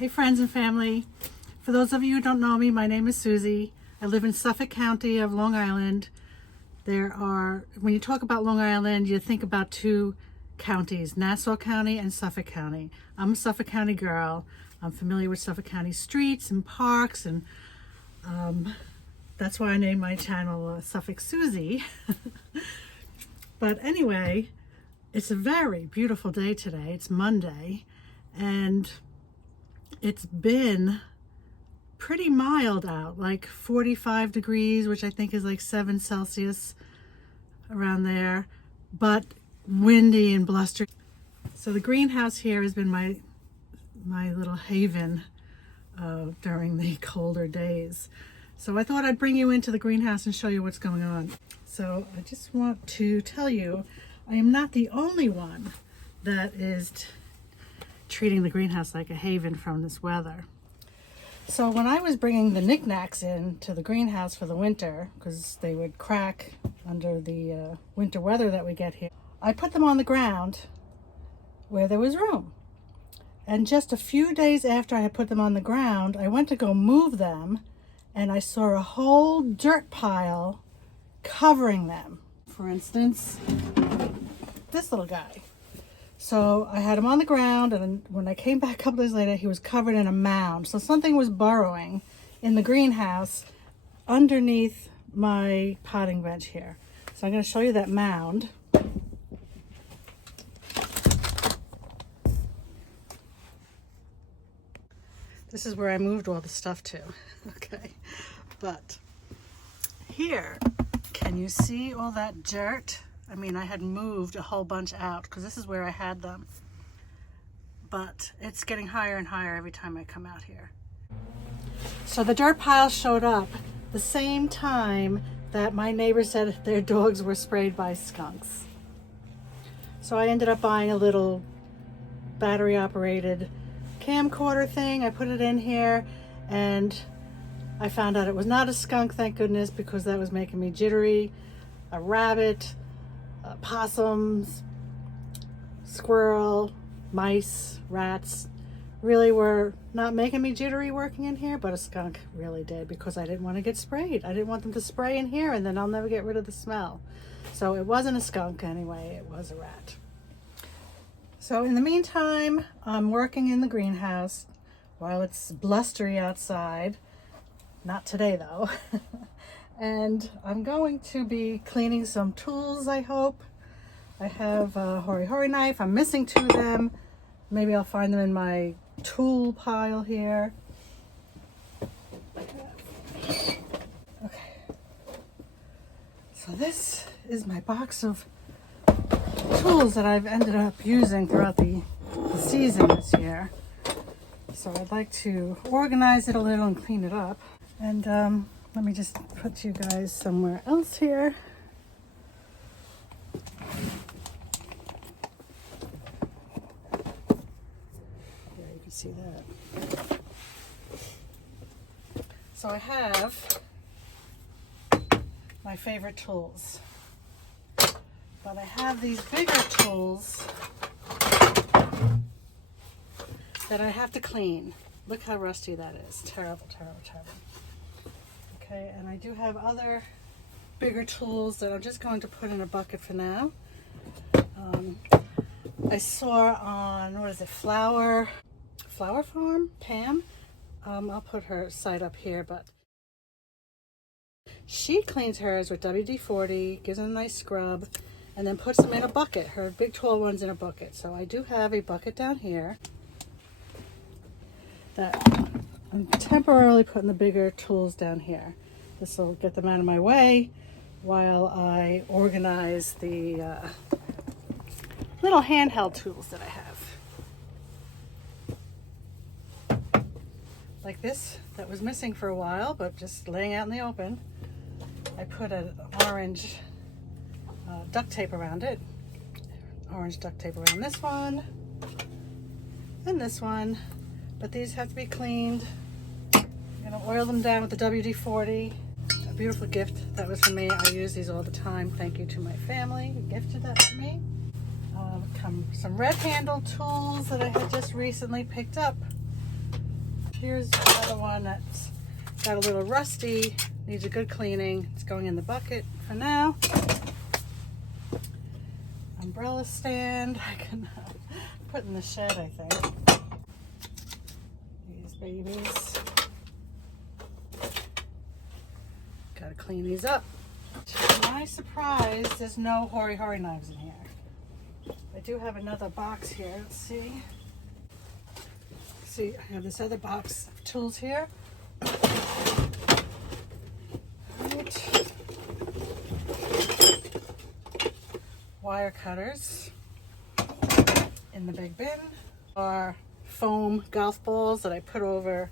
Hey friends and family. For those of you who don't know me, my name is Susie. I live in Suffolk County of Long Island. When you talk about Long Island, you think about two counties, Nassau County and Suffolk County. I'm a Suffolk County girl. I'm familiar with Suffolk County streets and parks, and that's why I named my channel Suffolk Susie. But anyway, it's a very beautiful day today. It's Monday, and it's been pretty mild out, like 45 degrees, which I think is like 7 Celsius around there, but windy and blustery. So the greenhouse here has been my little haven during the colder days. So I thought I'd bring you into the greenhouse and show you what's going on. So I just want to tell you, I am not the only one that is treating the greenhouse like a haven from this weather. So when I was bringing the knickknacks in to the greenhouse for the winter, because they would crack under the winter weather that we get here, I put them on the ground where there was room. And just a few days after I had put them on the ground, I went to go move them, and I saw a whole dirt pile covering them. For instance, this little guy. So I had him on the ground, and when I came back a couple days later, he was covered in a mound. So something was burrowing in the greenhouse underneath my potting bench here. So I'm going to show you that mound. This is where I moved all the stuff to. Okay, but here, can you see all that dirt? I mean, I had moved a whole bunch out because this is where I had them. But it's getting higher and higher every time I come out here. So the dirt pile showed up the same time that my neighbor said their dogs were sprayed by skunks. So I ended up buying a little battery operated camcorder thing. I put it in here, and I found out it was not a skunk, thank goodness, because that was making me jittery. A rabbit, possums, squirrel, mice, rats really were not making me jittery working in here, but a skunk really did, because I didn't want to get sprayed. I didn't want them to spray in here and then I'll never get rid of the smell. So it wasn't a skunk anyway, it was a rat. So in the meantime, I'm working in the greenhouse while it's blustery outside. Not today though. And I'm going to be cleaning some tools, I hope. I have a Hori Hori knife. I'm missing 2 of them. Maybe I'll find them in my tool pile here. Okay. So this is my box of tools that I've ended up using throughout the season this year. So I'd like to organize it a little and clean it up. And let me just put you guys somewhere else here. There, you can see that. So I have my favorite tools. But I have these bigger tools that I have to clean. Look how rusty that is. Terrible, terrible, terrible. Okay, and I do have other bigger tools that I'm just going to put in a bucket for now. I saw on, what is it, Flower Farm, Pam. I'll put her site up here, but she cleans hers with WD-40, gives them a nice scrub, and then puts them in a bucket. Her big tall one's in a bucket. So I do have a bucket down here that I'm temporarily putting the bigger tools down here. This will get them out of my way while I organize the little handheld tools that I have. Like this, that was missing for a while, but just laying out in the open. I put an orange duct tape around it. Orange duct tape around this one and this one. But these have to be cleaned. I'm gonna oil them down with the WD-40. A beautiful gift that was for me. I use these all the time. Thank you to my family who gifted that to me. Some red handle tools that I had just recently picked up Here's another one that's got a little rusty, needs a good cleaning. It's going in the bucket for now. Umbrella stand I can put in the shed, I think. These babies. Gotta clean these up. To my surprise, there's no Hori Hori knives in here. I do have another box here. Let's see. See, I have this other box of tools here. Right. Wire cutters in the big bin. Are foam golf balls that I put over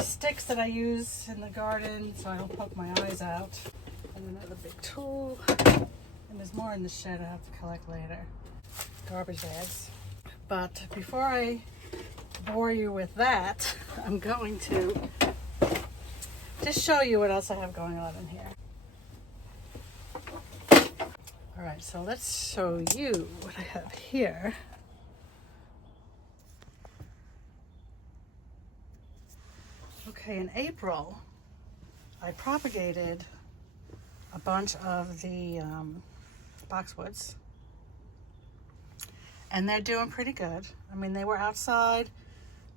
sticks that I use in the garden so I don't poke my eyes out. And another big tool. And there's more in the shed I have to collect later. Garbage bags. But before I bore you with that, I'm going to just show you what else I have going on in here. All right, so let's show you what I have here. Okay, in April, I propagated a bunch of the boxwoods, and they're doing pretty good. I mean, they were outside,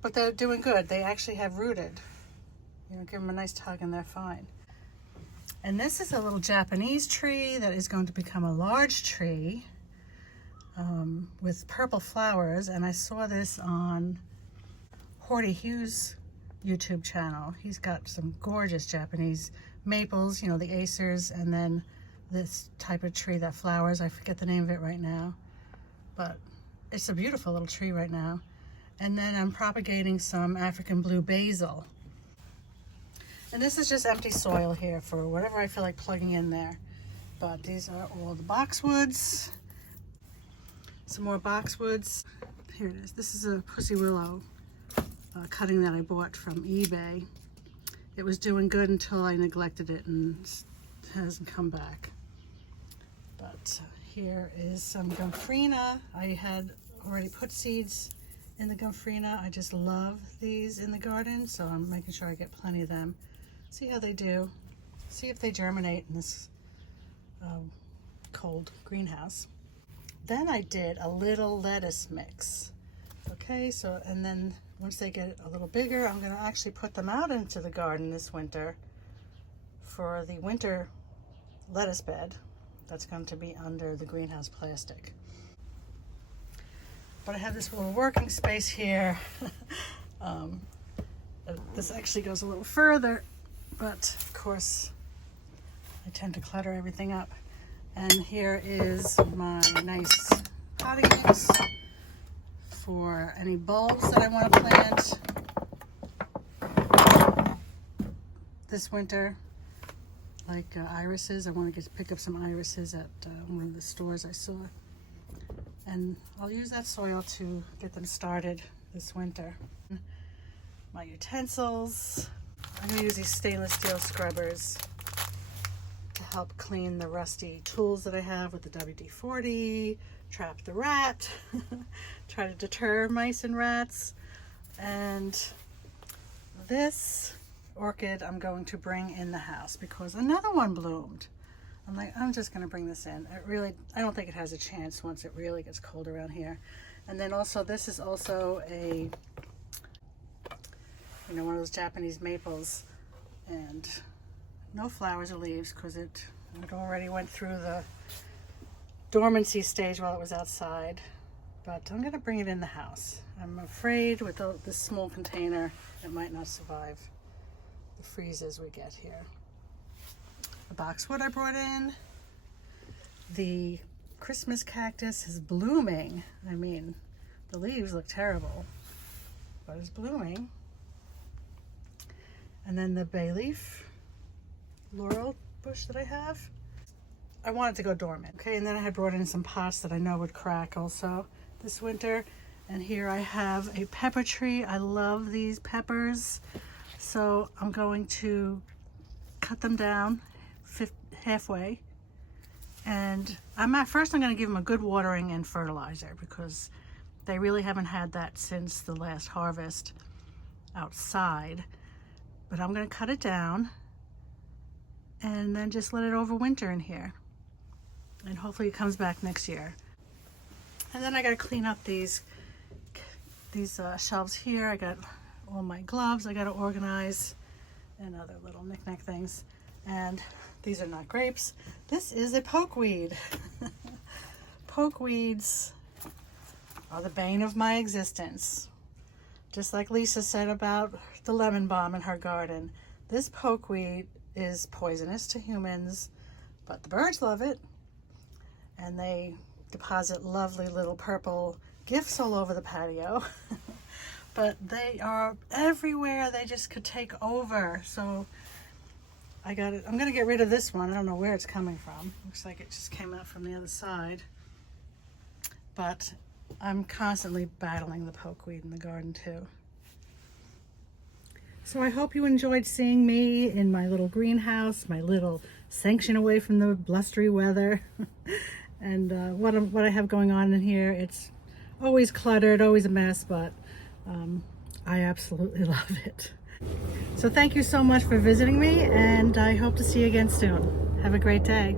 but they're doing good. They actually have rooted. You know, give them a nice tug and they're fine. And this is a little Japanese tree that is going to become a large tree with purple flowers. And I saw this on Horty Hughes' YouTube channel. He's got some gorgeous Japanese maples, you know, the acers, and then this type of tree that flowers. I forget the name of it right now, but it's a beautiful little tree right now. And then I'm propagating some African blue basil. And this is just empty soil here for whatever I feel like plugging in there. But these are all the boxwoods. Some more boxwoods. Here it is. This is a pussy willow cutting that I bought from eBay. It was doing good until I neglected it and hasn't come back. But here is some gomphrena. I had already put seeds in the gomphrena. I just love these in the garden, so I'm making sure I get plenty of them. See how they do. See if they germinate in this cold greenhouse. Then I did a little lettuce mix. Okay, so, and then once they get a little bigger, I'm gonna actually put them out into the garden this winter for the winter lettuce bed that's going to be under the greenhouse plastic. But I have this little working space here. This actually goes a little further, but of course I tend to clutter everything up. And here is my nice potting mix for any bulbs that I want to plant this winter, like irises. I want to pick up some irises at one of the stores I saw. And I'll use that soil to get them started this winter. My utensils. I'm going to use these stainless steel scrubbers to help clean the rusty tools that I have with the WD-40, trap the rat, try to deter mice and rats. And this orchid I'm going to bring in the house because another one bloomed. I'm like, I'm just going to bring this in. I don't think it has a chance once it really gets cold around here. And then also, this is also a, you know, one of those Japanese maples, and no flowers or leaves because it already went through the dormancy stage while it was outside. But I'm going to bring it in the house. I'm afraid with this small container, it might not survive the freezes we get here. The boxwood I brought in. The Christmas cactus is blooming. I mean, the leaves look terrible, but it's blooming. And then the bay leaf laurel bush that I have, I want it to go dormant. Okay, and then I had brought in some pots that I know would crack also this winter. And here I have a pepper tree. I love these peppers. So I'm going to cut them down halfway. And I'm going to give them a good watering and fertilizer because they really haven't had that since the last harvest. outside, but I'm going to cut it down and then just let it overwinter in here, and hopefully it comes back next year. And then I got to clean up these shelves here. I got all my gloves I got to organize and other little knick-knack things. And these are not grapes. This is a pokeweed. Pokeweeds are the bane of my existence. Just like Lisa said about the lemon balm in her garden. This pokeweed is poisonous to humans, but the birds love it. And they deposit lovely little purple gifts all over the patio. But they are everywhere. They just could take over. So I'm gonna get rid of this one. I don't know where it's coming from. Looks like it just came out from the other side. But I'm constantly battling the pokeweed in the garden too. So I hope you enjoyed seeing me in my little greenhouse, my little sanction away from the blustery weather. And what I have going on in here. It's always cluttered, always a mess, but I absolutely love it. So thank you so much for visiting me, and I hope to see you again soon. Have a great day.